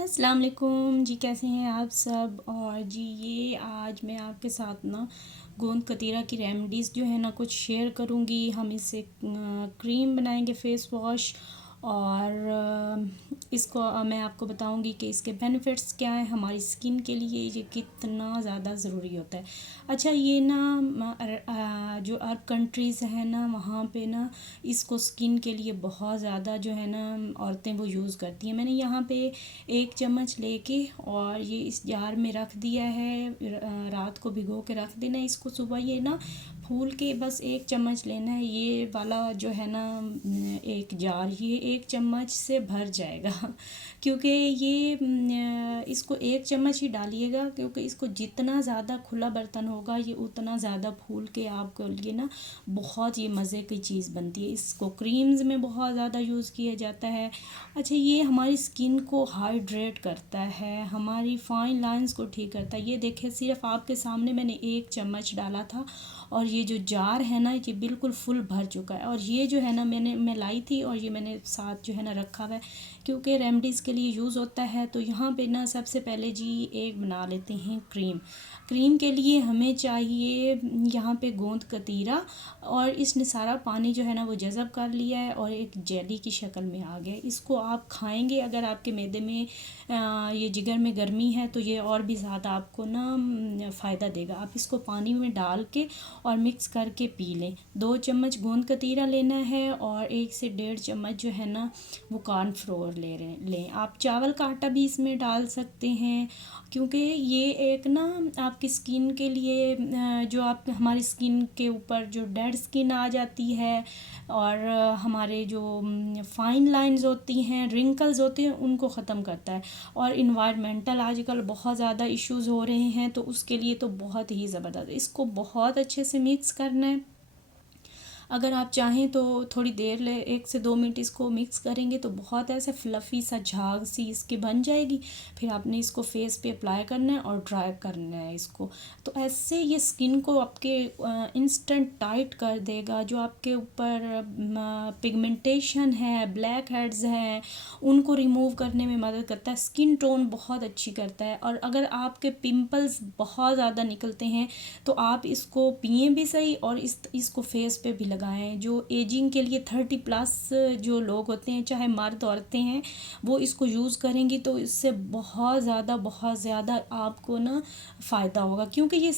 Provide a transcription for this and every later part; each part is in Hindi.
अस्सलाम वालेकुम जी, कैसे हैं आप सब। और जी ये आज मैं आपके साथ ना गोंद कतीरा की रेमेडीज़ जो है ना कुछ शेयर करूँगी। हम इससे क्रीम बनाएंगे, फेस वॉश। और इसको मैं आपको बताऊंगी कि इसके बेनिफिट्स क्या हैं हमारी स्किन के लिए, ये कितना ज़्यादा ज़रूरी होता है। अच्छा, ये ना जो अरब कंट्रीज़ हैं ना, वहाँ पे ना इसको स्किन के लिए बहुत ज़्यादा जो है ना औरतें वो यूज़ करती हैं। मैंने यहाँ पे 1 चम्मच लेके और ये इस जार में रख दिया है। रात को भिगो के रख देना है इसको। सुबह ये ना फूल के बस 1 चम्मच लेना है। ये वाला जो है ना एक जार, ये 1 चम्मच से भर जाएगा क्योंकि ये इसको 1 चम्मच ही डालिएगा, क्योंकि इसको जितना ज़्यादा खुला बर्तन होगा ये उतना ज़्यादा फूल के आपके लिए ना बहुत ही मज़े की चीज़ बनती है। इसको क्रीम्स में बहुत ज़्यादा यूज़ किया जाता है। अच्छा, ये हमारी स्किन को हाइड्रेट करता है, हमारी फाइन लाइंस को ठीक करता है। ये देखिए, सिर्फ आपके सामने मैंने 1 चम्मच डाला था और ये जो जार है ना ये बिल्कुल फुल भर चुका है। और ये जो है ना मैं लाई थी और ये मैंने साथ जो है ना रखा हुआ है, क्योंकि रेमडीज़ के लिए यूज़ होता है। तो यहाँ पे ना सबसे पहले जी एक बना लेते हैं क्रीम। क्रीम के लिए हमें चाहिए यहाँ पे गोंद कतीरा, और इसने सारा पानी जो है ना वो जज़ब कर लिया है और एक जेली की शक्ल में आ गया। इसको आप खाएंगे, अगर आपके मैदे में ये जिगर में गर्मी है तो ये और भी ज़्यादा आपको ना फ़ायदा देगा। आप इसको पानी में डाल के और मिक्स करके पी लें। 2 चम्मच गोंद कतीरा लेना है और 1 से 1.5 चम्मच जो है ना वो कॉर्नफ्लोर लें। आप चावल का आटा भी इसमें डाल सकते हैं, क्योंकि ये एक ना आपकी स्किन के लिए जो आप हमारी स्किन के ऊपर जो डेड स्किन आ जाती है और हमारे जो फाइन लाइंस होती हैं, रिंकल्स होते हैं, उनको ख़त्म करता है। और इन्वायरमेंटल आजकल बहुत ज़्यादा इश्यूज़ हो रहे हैं, तो उसके लिए तो बहुत ही ज़बरदस्त। इसको बहुत अच्छे से मिक्स करना है। अगर आप चाहें तो थोड़ी देर 1 से 2 मिनट इसको मिक्स करेंगे तो बहुत ऐसे फ्लफ़ी सा झाग सी इसकी बन जाएगी। फिर आपने इसको फेस पे अप्लाई करना है और ड्राई करना है इसको। तो ऐसे ये स्किन को आपके इंस्टेंट टाइट कर देगा। जो आपके ऊपर पिगमेंटेशन है, ब्लैक हेड्स हैं, उनको रिमूव करने में मदद करता है। स्किन टोन बहुत अच्छी करता है। और अगर आपके पिंपल्स बहुत ज़्यादा निकलते हैं तो आप इसको पिए भी सही और इसको फेस पे भी लगाएं। जो एजिंग के लिए 30+ जो लोग होते हैं, चाहे मर्द औरतें हैं, वो इसको यूज़ करेंगी तो इससे बहुत ज़्यादा आपको ना फ़ायदा होगा, क्योंकि ये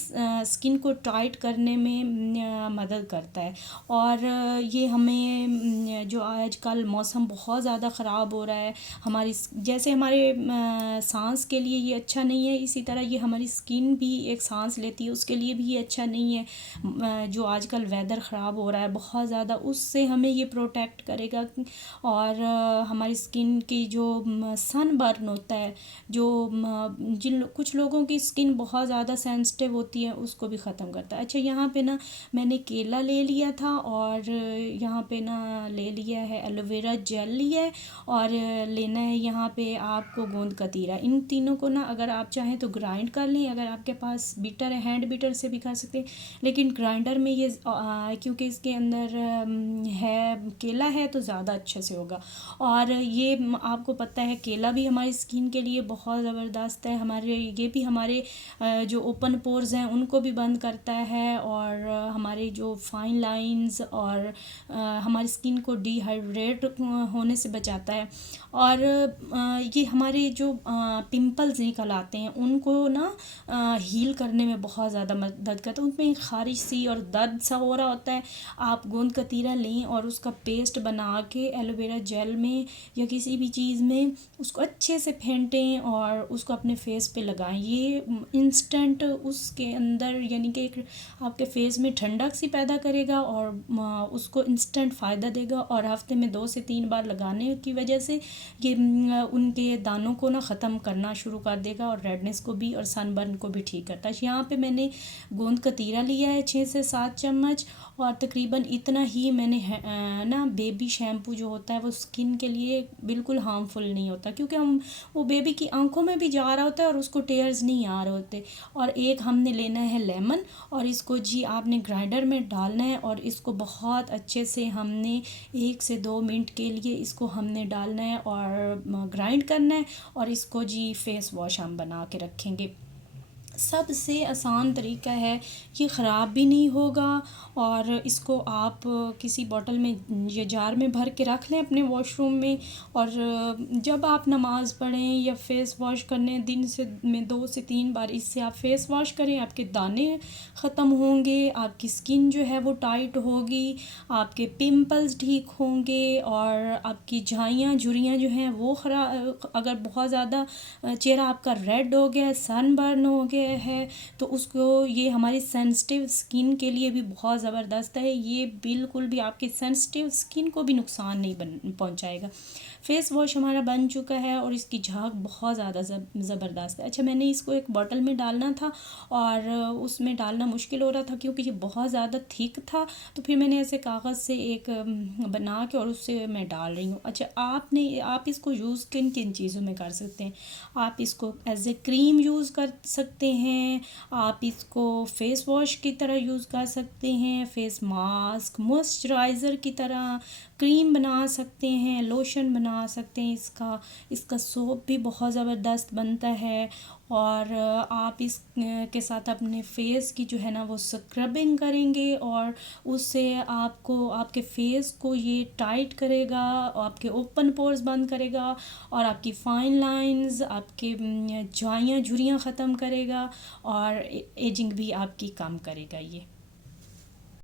स्किन को टाइट करने में मदद करता है। और ये हमें जो आजकल मौसम बहुत ज़्यादा ख़राब हो रहा है, हमारी जैसे हमारे सांस के लिए ये अच्छा नहीं है, इसी तरह ये हमारी स्किन भी एक सांस लेती है, उसके लिए भी ये अच्छा नहीं है। जो आजकल वेदर ख़राब हो रहा है बहुत ज़्यादा, उससे हमें ये प्रोटेक्ट करेगा। और हमारी स्किन की जो सन बर्न होता है, जो कुछ लोगों की स्किन बहुत ज़्यादा सेंसिटिव होती है, उसको भी ख़त्म करता है। अच्छा, यहाँ पे ना मैंने केला ले लिया था और यहाँ पे ना ले लिया है एलोवेरा जेल लिया है, और लेना है यहाँ पे आपको गोंद कतीरा। इन तीनों को ना अगर आप चाहें तो ग्राइंड कर लें, अगर आपके पास बीटर है हैंड बीटर से भी कर सकते हैं, लेकिन ग्राइंडर में ये क्योंकि इसके अंदर है केला है तो ज़्यादा अच्छे से होगा। और ये आपको पता है केला भी हमारी स्किन के लिए बहुत ज़बरदस्त है। हमारे ये भी हमारे जो ओपन पोर्स हैं उनको भी बंद करता है, और हमारे जो फाइन लाइंस और हमारी स्किन को डिहाइड्रेट होने से बचाता है। और ये हमारे जो पिंपल्स निकल आते हैं उनको ना हील करने में बहुत ज़्यादा मदद करता है। उनमें ख़ारिश सी और दर्द सा हो रहा होता है, आप गोंद कतीरा लें और उसका पेस्ट बना के एलोवेरा जेल में या किसी भी चीज़ में उसको अच्छे से फेंटें और उसको अपने फेस पे लगाएं। ये इंस्टेंट उसके अंदर यानी कि एक आपके फेस में ठंडक सी पैदा करेगा और उसको इंस्टेंट फ़ायदा देगा। और हफ्ते में 2 से 3 बार लगाने की वजह से ये उनके दानों को ना ख़त्म करना शुरू कर देगा, और रेडनेस को भी और सनबर्न को भी ठीक करता है। यहाँ पे मैंने गोंद कतीरा लिया है 6 से 7 चम्मच, और तकरीबन केवल इतना ही मैंने ना बेबी शैम्पू जो होता है वो स्किन के लिए बिल्कुल हार्मफुल नहीं होता, क्योंकि हम वो बेबी की आंखों में भी जा रहा होता है और उसको टेयर्स नहीं आ रहे होते। और एक हमने लेना है लेमन, और इसको जी आपने ग्राइंडर में डालना है और इसको बहुत अच्छे से हमने 1 से 2 मिनट के लिए इसको हमने डालना है और ग्राइंड करना है, और इसको जी फेस वॉश हम बना के रखेंगे। सबसे आसान तरीका है, ये ख़राब भी नहीं होगा, और इसको आप किसी बॉटल में या जार में भर के रख लें अपने वॉशरूम में, और जब आप नमाज़ पढ़ें या फेस वॉश करने दिन में 2 से 3 बार इससे आप फेस वॉश करें, आपके दाने ख़त्म होंगे, आपकी स्किन जो है वो टाइट होगी, आपके पिंपल्स ठीक होंगे, और आपकी झाइयाँ झुर्रियाँ जो हैं वो अगर बहुत ज़्यादा चेहरा आपका रेड हो गया है, सनबर्न हो गया है, तो उसको ये हमारी सेंसिटिव स्किन के लिए भी बहुत ज़बरदस्त है। ये बिल्कुल भी आपकी सेंसिटिव स्किन को भी नुकसान नहीं पहुंचाएगा। फेस वॉश हमारा बन चुका है और इसकी झाग बहुत ज़्यादा ज़बरदस्त है। अच्छा, मैंने इसको एक बॉटल में डालना था और उसमें डालना मुश्किल हो रहा था क्योंकि ये बहुत ज़्यादा थिक था, तो फिर मैंने ऐसे कागज़ से एक बना के और उससे मैं डाल रही हूँ। अच्छा, आप इसको यूज़ किन किन चीज़ों में कर सकते हैं? आप इसको एज ए क्रीम यूज़ कर सकते हैं, आप इसको फेस वॉश की तरह यूज़ कर सकते हैं, फेस मास्क मॉइस्चराइज़र की तरह, क्रीम बना सकते हैं, लोशन बना सकते हैं। इसका सोप भी बहुत ज़बरदस्त बनता है, और आप इस के साथ अपने फेस की जो है ना वो स्क्रबिंग करेंगे, और उससे आपको आपके फेस को ये टाइट करेगा, आपके ओपन पोर्स बंद करेगा, और आपकी फाइन लाइंस, आपके झाइयाँ झुर्रियाँ ख़त्म करेगा, और एजिंग भी आपकी कम करेगा ये।